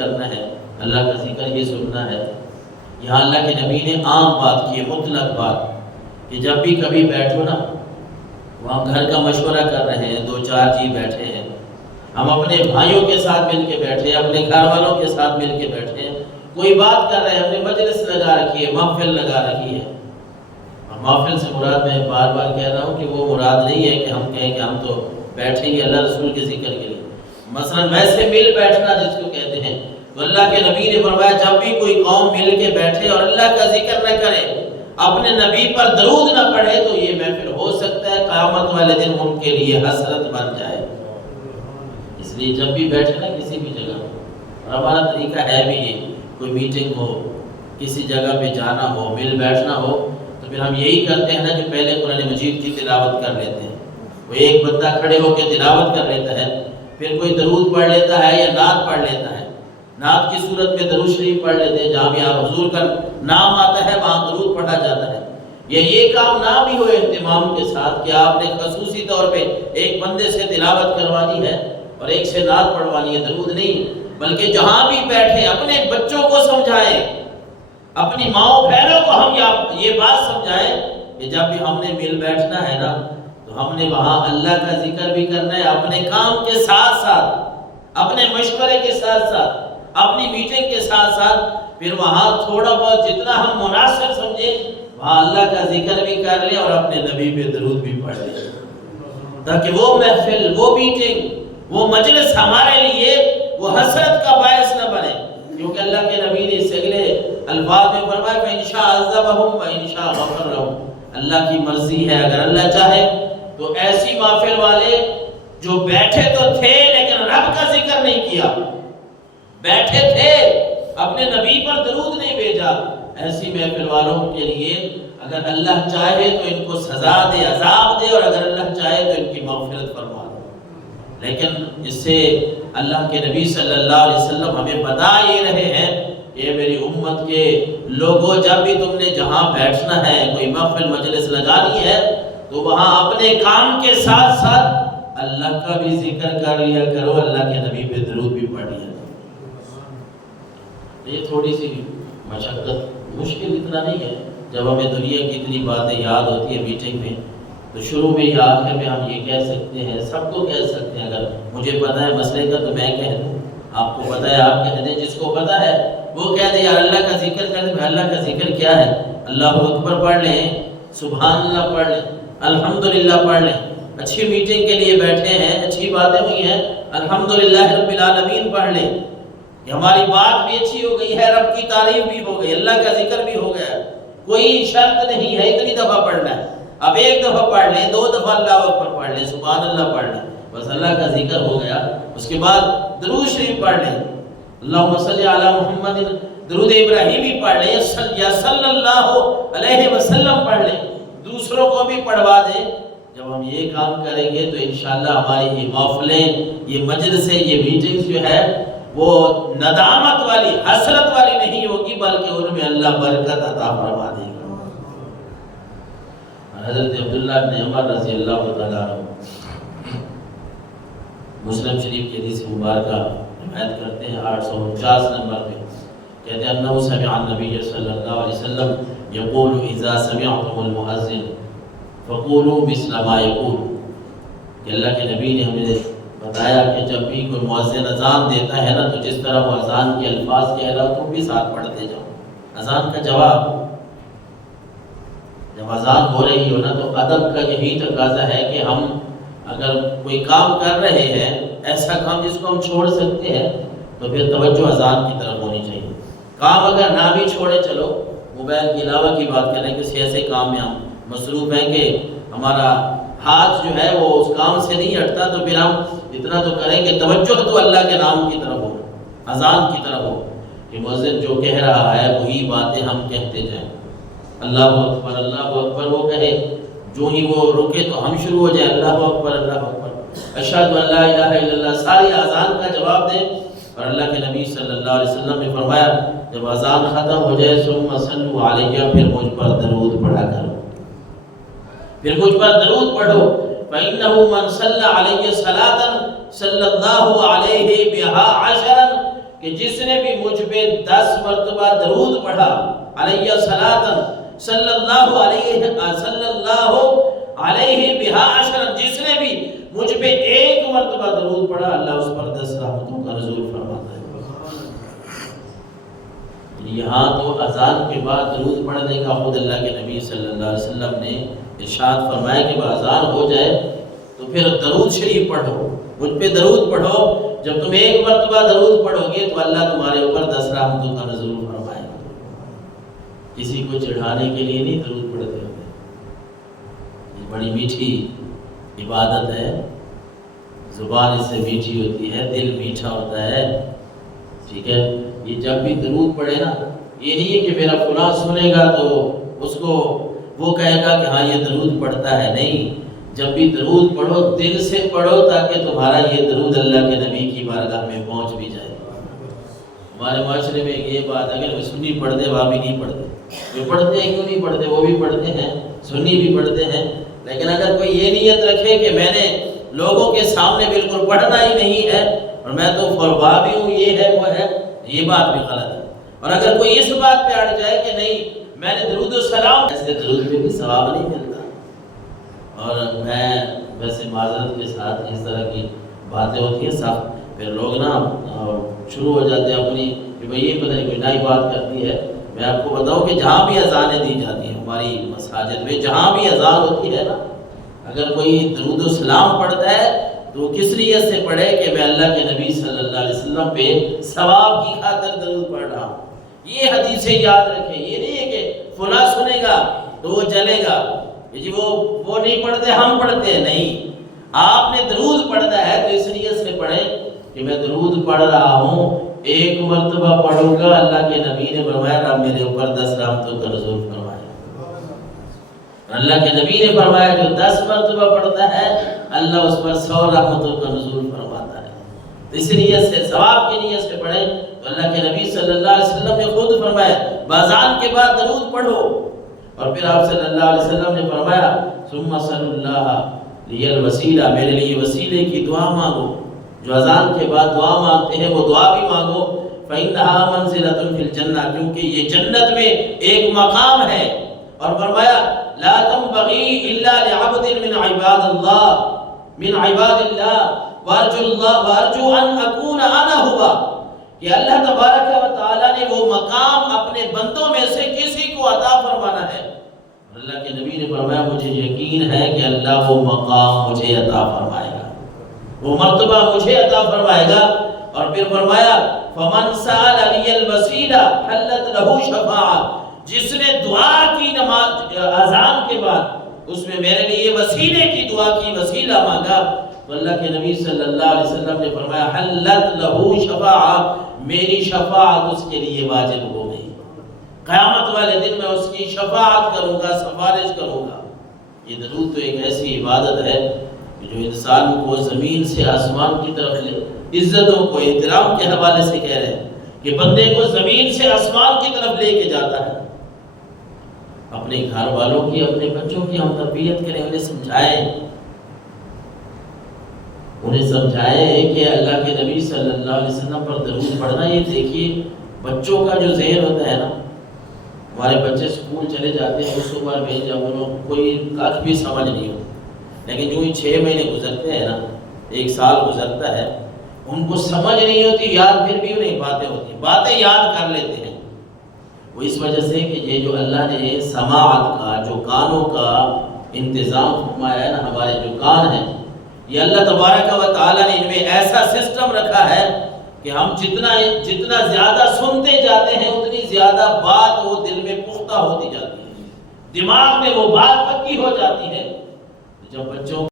کرنا ہے، اللہ کا ذکر ہی سننا ہے۔ یہاں اللہ کے نبی نے عام بات کی ہے، مطلق بات، کہ جب بھی کبھی بیٹھو نا، وہاں گھر کا مشورہ کر رہے ہیں، 2-4 جی بیٹھے ہیں، ہم اپنے بھائیوں کے ساتھ مل کے بیٹھے ہیں، اپنے گھر والوں کے ساتھ مل کے بیٹھے ہیں، کوئی بات کر رہے ہیں، ہم نے مجلس لگا رکھی ہے، محفل لگا رکھی ہے۔ محفل سے مراد میں بار بار کہہ رہا ہوں کہ وہ مراد نہیں ہے کہ ہم کہیں کہ ہم تو بیٹھیں گے اللہ رسول کے ذکر کے لیے، مثلا ویسے مل بیٹھنا جس کو کہتے ہیں، تو اللہ کے نبی نے فرمایا جب بھی کوئی قوم مل کے بیٹھے اور اللہ کا ذکر نہ کرے، اپنے نبی پر درود نہ پڑھے، تو یہ محفل ہو سکتا ہے قیامت والے دن ان کے لیے حسرت بن جائے۔ اس لیے جب بھی بیٹھے نا کسی بھی جگہ، اور ہمارا طریقہ ہے بھی یہ، کوئی میٹنگ ہو، کسی جگہ پہ جانا ہو، مل بیٹھنا ہو، تو پھر ہم یہی کرتے ہیں نا کہ پہلے قرآن مجید کی تلاوت کر لیتے ہیں، وہ ایک بندہ کھڑے ہو کے تلاوت کر لیتا ہے، پھر کوئی درود پڑھ لیتا ہے یا نعت پڑھ لیتا ہے، نعت کی صورت میں درود شریف پڑھ لیتے ہیں، جہاں بھی آپ حضور کا نام آتا ہے وہاں درود پڑھا جاتا ہے۔ یا یہ کام نہ بھی ہو اہتمام کے ساتھ کہ آپ نے خصوصی طور پہ ایک بندے سے تلاوت کروانی ہے اور ایک سے نعت پڑھوانی ہے، درود نہیں، بلکہ جہاں بھی بیٹھے اپنے بچوں کو سمجھائیں، اپنی ماؤں بہنوں کو ہم یہ بات سمجھائیں کہ جب بھی ہم نے مل بیٹھنا ہے نا، تو ہم نے وہاں اللہ کا ذکر بھی کرنا ہے، اپنے کام کے ساتھ ساتھ، اپنے مشورے کے ساتھ ساتھ، اپنی میٹنگ کے ساتھ ساتھ، پھر وہاں تھوڑا بہت جتنا ہم مناسب سمجھیں وہاں اللہ کا ذکر بھی کر لیں اور اپنے نبی پہ درود بھی پڑھ لیں، تاکہ وہ محفل، وہ میٹنگ، وہ مجلس ہمارے لیے وہ حسرت کا باعث نہ بنے۔ کیونکہ اللہ کے نبی نے اس اگلے الفاظ میں فرمایا فَإِنْ شَاءَ عَذَّبَهُمْ وَإِنْ شَاءَ غَفَرَ لَهُمْ، اللہ کی مرضی ہے، اگر اللہ چاہے تو ایسی محفل والے جو بیٹھے تو تھے لیکن رب کا ذکر نہیں کیا، بیٹھے تھے اپنے نبی پر درود نہیں بھیجا، ایسی محفل والوں کے لیے اگر اللہ چاہے تو ان کو سزا دے، عذاب دے، اور اگر اللہ چاہے تو ان کی مغفرت فرما دے۔ لیکن اس سے اللہ کے نبی صلی اللہ علیہ وسلم ہمیں بتا یہ رہے ہیں کہ میری امت کے لوگوں، جب بھی تم نے جہاں بیٹھنا ہے، کوئی محفل مجلس لگانی ہے، تو وہاں اپنے کام کے ساتھ ساتھ اللہ کا بھی ذکر کر لیا کرو، اللہ کے نبی پہ درود بھی پڑھ لیا کرو۔ یہ تھوڑی سی مشقت، مشکل اتنا نہیں ہے، جب ہمیں دنیا کی اتنی باتیں یاد ہوتی ہے میٹنگ میں، تو شروع میں یا آخر میں ہم یہ کہہ سکتے ہیں، سب کو کہہ سکتے ہیں، اگر مجھے پتہ ہے مسئلے کا تو میں کہہ دوں، آپ کو پتہ ہے آپ کہہ دیں، جس کو پتہ ہے وہ کہہ دیں یار اللہ کا ذکر کر دیں۔ اللہ کا ذکر کیا ہے؟ اللہ اکبر پڑھ لیں، سبحان اللہ پڑھ لیں، الحمدللہ پڑھ لیں، اچھی میٹنگ کے لیے بیٹھے ہیں، اچھی باتیں ہوئی ہیں، الحمدللہ رب العالمین پڑھ لیں، کہ ہماری بات بھی اچھی ہو گئی ہے، رب کی تعریف بھی ہو گئی، اللہ کا ذکر بھی ہو گیا، کوئی شرط نہیں ہے اتنی دفعہ پڑھنا ہے، اب ایک دفعہ پڑھ لیں، 2 دفعہ اللہ اکبر پڑھ لیں، سبحان اللہ پڑھ لیں، بس اللہ کا ذکر ہو گیا۔ اس کے بعد درود شریف پڑھ لیں، اللہم صلی علی محمد، درود ابراہیمی پڑھ لیں، یا صلی اللہ علیہ وسلم پڑھ لیں، دوسروں کو بھی پڑھوا دیں۔ جب ہم یہ کام کریں گے تو انشاءاللہ ہماری یہ محفلیں، یہ مجلسیں، یہ میٹنگز جو ہے وہ ندامت والی، حسرت والی نہیں ہوگی، بلکہ ان میں اللہ برکت عطا فرما دے گا۔ حضرت عبداللہ بن عمر رضی اللہ تعالیٰ عنہ مسلم شریف کی حدیث مبارکہ روایت کرتے ہیں 849 نمبر پہ، کہتے ہیں انہو سمع النبی صلی اللہ علیہ وسلم یقول اذا سمعتم المؤذن فقولوا مثل ما یقول، کہ اللہ کے نبی نے ہمیں بتایا کہ جب بھی کوئی مؤذن اذان دیتا ہے نا، تو جس طرح وہ اذان کے الفاظ کہہ رہا ہو تم بھی ساتھ پڑھتے جاؤ۔ اذان کا جواب، جب اذان ہو رہی ہو نا، تو ادب کا یہی تقاضا ہے کہ ہم اگر کوئی کام کر رہے ہیں، ایسا کام جس کو ہم چھوڑ سکتے ہیں، تو پھر توجہ اذان کی طرف ہونی چاہیے۔ کام اگر نہ بھی چھوڑے، چلو موبائل کے علاوہ کی بات کریں، کسی ایسے کام میں ہم مصروف ہیں کہ ہمارا ہاتھ جو ہے وہ اس کام سے نہیں ہٹتا، تو پھر ہم اتنا تو کریں کہ توجہ تو اللہ کے نام کی طرف ہو، اذان کی طرف ہو، کہ مؤذن جو کہہ رہا ہے وہی باتیں ہم کہتے جائیں۔ اللہ اکبر، اللہ اکبر وہ کہے، جو ہی وہ رکے تو ہم شروع ہو جائیں اللہ اکبر، اللہ اکبر، اشہد ان لا الہ الا اللہ، ساری اذان کا جواب دیں۔ اور اللہ کے نبی صلی اللہ علیہ وسلم نے فرمایا جب اذان ختم ہو جائے ثم صلوا علیہ، پھر مجھ پر درود پڑھا کرو، پھر مجھ پر درود پڑھو، فإنہ من صلی علیہ صلاۃ صلی اللہ علیہ بہا عشرا کہ جس نے بھی مجھ پہ 10 مرتبہ درود پڑھا علیہ صلاۃ صلی اللہ علیہ بہا عشرا، جس نے بھی مجھ پہ 1 مرتبہ درود پڑھا اللہ اس پر 10 رحمتوں کا نزول فرماتا ہے۔ یہاں تو اذان کے بعد درود پڑھنے کا خود اللہ کے نبی صلی اللہ علیہ وسلم نے ارشاد فرمایا کہ اذان ہو جائے تو پھر درود شریف پڑھو، مجھ پہ درود پڑھو، جب تم 1 مرتبہ درود پڑھو گے تو اللہ تمہارے اوپر 10 رحمتوں کا نزول فرمائے گا۔ کسی کو چڑھانے کے لیے نہیں درود پڑھتے ہوتے، یہ بڑی میٹھی عبادت ہے، زبان اس سے میٹھی ہوتی ہے، دل میٹھا ہوتا ہے، ٹھیک ہے۔ یہ جب بھی درود پڑھے نا، یہ نہیں ہے کہ میرا فلاں سنے گا تو اس کو وہ کہے گا کہ ہاں یہ درود پڑھتا ہے، نہیں، جب بھی درود پڑھو دل سے پڑھو تاکہ تمہارا یہ درود اللہ کے نبی کی بارگاہ میں پہنچ بھی جائے۔ ہمارے معاشرے میں یہ بات اگر وہ سنی پڑھتے وہ بھی نہیں پڑھتے، جو پڑھتے ہیں کیوں نہیں پڑھتے، وہ بھی پڑھتے ہیں، سنی بھی پڑھتے ہیں، لیکن اگر کوئی یہ نیت رکھے کہ میں نے لوگوں کے سامنے بالکل پڑھنا ہی نہیں ہے اور میں تو فروا بھی ہوں، یہ ہے وہ ہے، یہ بات بھی غلط ہے۔ اور اگر کوئی اس بات پہ اڑ جائے کہ نہیں میں نے درود و سلام، ایسے درود میں بھی ثواب نہیں ملتا۔ اور میں ویسے معذرت کے ساتھ اس طرح کی باتیں ہوتی ہیں سخت، پھر لوگ نا شروع ہو جاتے ہیں اپنی کہ بھئی یہ پتہ نہیں کوئی نئی بات کرتی ہے۔ میں آپ کو بتاؤں کہ جہاں بھی اذانیں دی جاتی ہیں ہماری مساجد میں، جہاں بھی اذان ہوتی ہے نا، اگر کوئی درود و سلام پڑھتا ہے تو کس نیت سے پڑھے کہ میں اللہ کے نبی صلی اللہ علیہ وسلم پہ ثواب کی خاطر درود پڑھ رہا ہوں۔ یہ حدیثیں یاد رکھیں، یہ نہیں ہے کہ فلاں سنے گا تو وہ چلے گا، جی وہ نہیں پڑھتے ہم پڑھتے ہیں، نہیں، آپ نے درود پڑھنا ہے تو اس نیت سے پڑھیں کہ میں درود پڑھ رہا ہوں، 1 مرتبہ پڑھوں گا، اللہ کے نبی نے فرمایا رب میرے اوپر 10 رحمتوں کا نزول فرمایا۔ اللہ کے نبی نے فرمایا جو 10 مرتبہ پڑھتا ہے اللہ اس پر 100 رحمتوں کا نزول فرماتا ہے۔ اس نیت سے، ثواب کی نیت سے پڑھیں تو اللہ کے نبی صلی اللہ علیہ وسلم نے خود فرمایا باذان کے بعد درود پڑھو، اور پھر آپ صلی اللہ علیہ وسلم نے فرمایا ثم صلی اللہ لی الوسیلہ، میرے لیے وسیلے کی دعا مانگو، جو اذان کے بعد دعا مانگتے ہیں وہ دعا بھی مانگو، فإنها منزلۃ فی الجنہ، کیونکہ یہ جنت میں ایک مقام ہے، اور فرمایا لا تنبغی الا لعبد من عباد اللہ وارجو ان اکون انا ہوا، کہ اللہ تبارک و تعالیٰ نے وہ مقام اپنے بندوں میں سے کسی کو عطا فرمانا ہے، اور اللہ کے نبی نے فرمایا مجھے یقین ہے کہ اللہ وہ مقام مجھے عطا فرمائے گا، وہ مرتبہ مجھے عطا فرمائے گا۔ اور پھر فرمایا فمن سأل لی الوسیلہ حلت لہ شفاعہ، جس نے دعا کی نماز اذان کے بعد اس میں میرے لیے وسیلے کی دعا کی، وسیلہ مانگا، تو اللہ کے نبی صلی اللہ علیہ وسلم نے فرمایا حلت لہ شفاعہ، میری شفاعت اس کے لیے واجب ہو گئی، قیامت والے دن میں اس کی شفاعت کروں گا، سفارش کروں گا۔ یہ درود تو ایک ایسی عبادت ہے جو انسان کو زمین سے آسمان کی طرف لے، عزتوں کو احترام کے حوالے سے کہہ رہے ہیں کہ بندے کو زمین سے آسمان کی طرف لے کے جاتا ہے۔ اپنے گھر والوں کی، اپنے بچوں کی ہم تربیت کریں، انہیں سمجھائیں کہ اللہ کے نبی صلی اللہ علیہ وسلم پر درود پڑھنا، یہ دیکھیے بچوں کا جو ذہن ہوتا ہے نا، ہمارے بچے اسکول چلے جاتے ہیں، اس عمر میں جب انہوں کوئی کچھ بھی سمجھ نہیں ہوتی، لیکن جو ہی 6 مہینے گزرتے ہیں نا، 1 سال گزرتا ہے، ان کو سمجھ نہیں ہوتی، یاد پھر بھی انہیں باتیں ہوتی، باتیں یاد کر لیتے ہیں۔ وہ اس وجہ سے کہ یہ جو اللہ نے سماعت کا، جو کانوں کا انتظام فرمایا ہے نا، ہمارے جو کان ہیں، یہ اللہ تبارک و تعالیٰ نے ان میں ایسا سسٹم رکھا ہے کہ ہم جتنا زیادہ سنتے جاتے ہیں اتنی زیادہ بات وہ دل میں پختہ ہوتی جاتی ہے، دماغ میں وہ بات پکی ہو جاتی ہے۔ جب بچوں